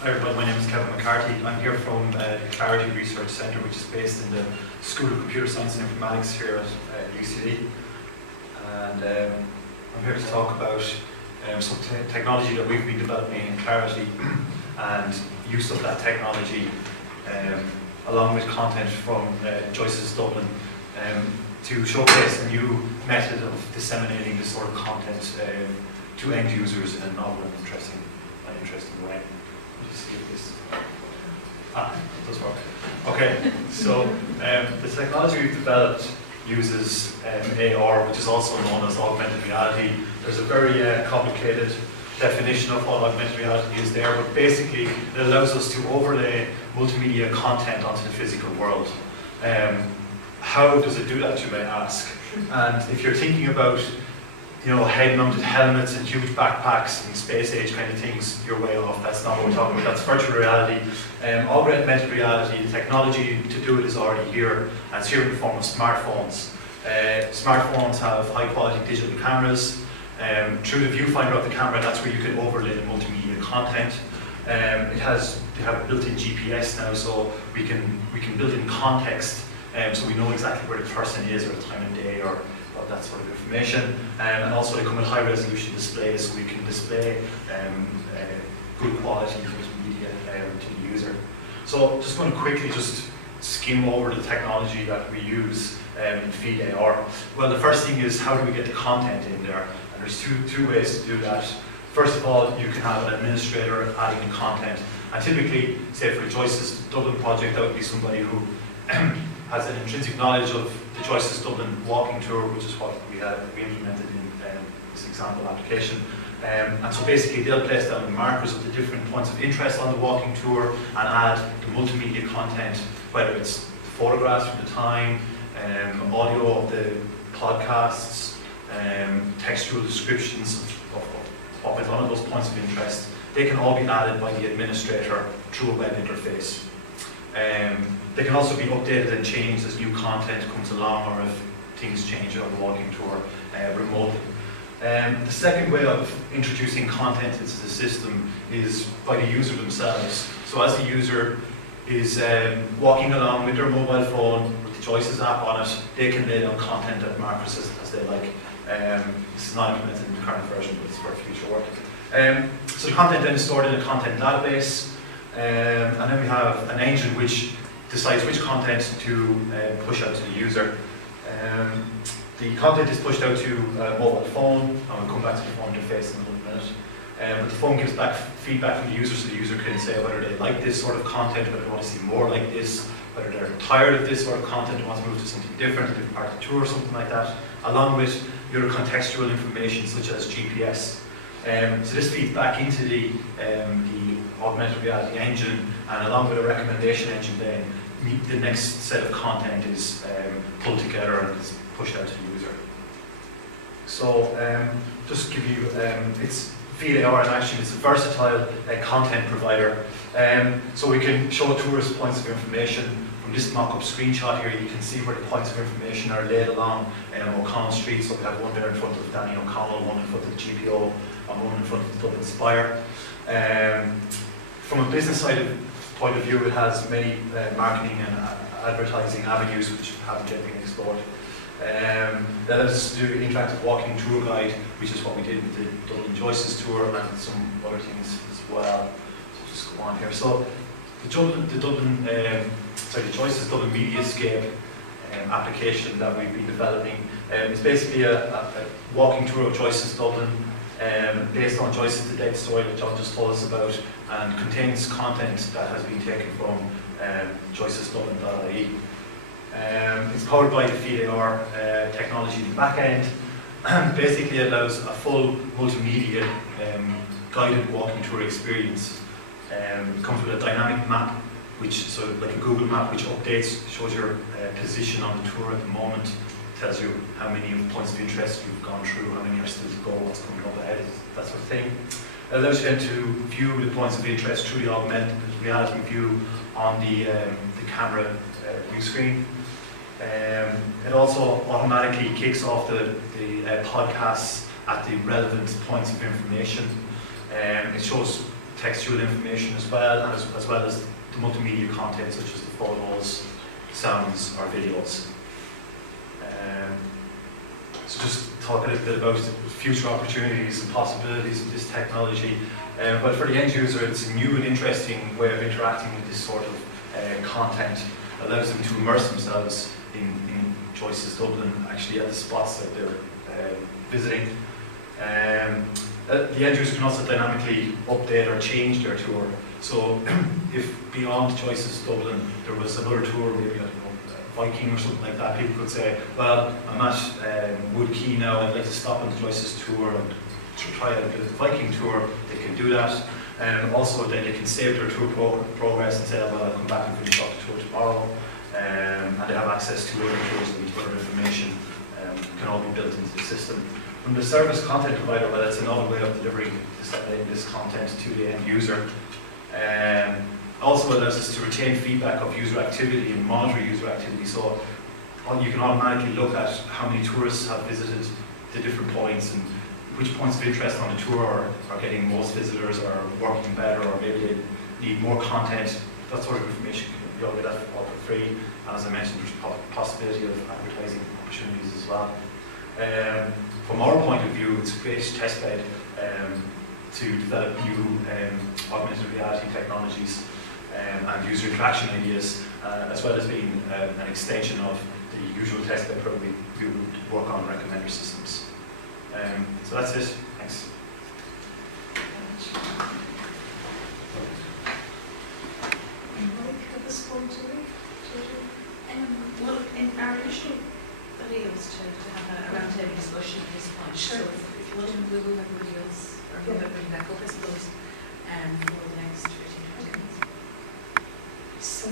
Hi everyone, my name is Kevin McCarthy. I'm here from the Clarity Research Centre, which is based in the School of Computer Science and Informatics here at UCD. And I'm here to talk about some technology that we've been developing in Clarity and use of that technology along with content from Joyce's Dublin to showcase a new method of disseminating this sort of content to end users in a novel and interesting way. Just give this. It does work. Okay, so the technology we've developed uses AR, which is also known as augmented reality. There's a very complicated definition of what augmented reality is there, but basically it allows us to overlay multimedia content onto the physical world. How does it do that, you may ask? And if you're thinking about head-mounted helmets and huge backpacks and space age kind of things, you're way off. That's not what we're talking about. That's virtual reality. Augmented reality, the technology to do it is already here, and it's here in the form of smartphones. Smartphones have high-quality digital cameras. Through the viewfinder of the camera, that's where you can overlay the multimedia content. They have built-in GPS now, so we can build in context, so we know exactly where the person is, or the time of day, or that sort of information. And also they come with high-resolution displays, so we can display good quality multimedia to the user. So just going to quickly just skim over the technology that we use in Feed AR. Well, the first thing is, how do we get the content in there? And there's two ways to do that. First of all, you can have an administrator adding the content. And typically, say for Joyce's Dublin project, that would be somebody who has an intrinsic knowledge of the Joyce's Dublin walking tour, which is what we implemented in this example application. And so basically they'll place down the markers of the different points of interest on the walking tour and add the multimedia content, whether it's photographs from the time, audio of the podcasts, textual descriptions of what went on at those points of interest. They can all be added by the administrator through a web interface. They can also be updated and changed as new content comes along, or if things change on the walking tour remotely. The second way of introducing content into the system is by the user themselves. So as the user is walking along with their mobile phone with the Joyce's app on it, they can lay down content at markers as they like. This is not implemented in the current version, but it's for future work. So the content then is stored in a content database, and then we have an engine which decides which content to push out to the user. The content is pushed out to a mobile phone, and we'll come back to the phone interface in a little minute. But the phone gives back feedback from the user, so the user can say whether they like this sort of content, whether they want to see more like this, whether they're tired of this sort of content and want to move to something different, a different part of the tour or something like that, along with the other contextual information such as GPS. So this feeds back into the augmented reality engine, and along with a recommendation engine then, the next set of content is pulled together and is pushed out to the user. So just give you, it's Feed AR in action. It's a versatile content provider. So we can show tourists points of information. From this mock-up screenshot here, you can see where the points of information are laid along O'Connell Street. So we have one there in front of Danny O'Connell, one in front of the GPO, and one in front of the Dublin Spire. From a business side point of view, it has many marketing and advertising avenues which haven't yet been explored. That allows us to do an interactive walking tour guide, which is what we did with the Dublin Joyce's tour, and some other things as well. So just go on here. So the Joyce's Dublin Mediascape application that we've been developing is basically a walking tour of Joyce's Dublin, based on Joyce's The Dead Story that John just told us about, and contains content that has been taken from Joyce's Dublin.ie. It's powered by the Feed AR technology in the back end, and basically allows a full multimedia guided walking tour experience. It comes with a dynamic map, so like a Google map, which updates, shows your position on the tour at the moment, tells you how many points of interest you've gone through, how many are still to go, what's coming up ahead, that sort of thing. It allows you then to view the points of interest through the augmented reality view on the camera view screen. It also automatically kicks off the podcasts at the relevant points of information. It shows textual information as well, and as well as the multimedia content such as the photos, sounds or videos. So just talk a little bit about future opportunities and possibilities of this technology. But for the end user, it's a new and interesting way of interacting with this sort of content. It allows them to immerse themselves in Joyce's Dublin, actually at the spots that they're visiting. The end user can also dynamically update or change their tour. So if beyond Joyce's Dublin there was another tour, maybe I don't know, Viking or something like that, people could say, well, I'm at Wood Quay now, I'd like to stop on Joyce's tour and try out the Viking tour. They can do that. Also then they can save their tour progress and say, well, I'll come back and finish off the tour tomorrow. And they have access to other tours and other information can all be built into the system. From the service content provider, well, that's another way of delivering this content to the end user. Also allows us to retain feedback of user activity and monitor user activity. So you can automatically look at how many tourists have visited the different points and which points of interest on the tour are getting most visitors or working better, or maybe they need more content. That sort of information, you all get that all for free. And as I mentioned, there's a possibility of advertising opportunities as well. From our point of view, it's a great testbed to develop new augmented reality technologies and user interaction ideas, as well as being an extension of the usual testbed program we would work on recommender systems. So that's it. Thanks. At this point, well, in our initial idea was to have a roundtable discussion at this point. Sure. So if you want to move everybody else, or move everybody back up, I suppose, for the next 15 minutes. So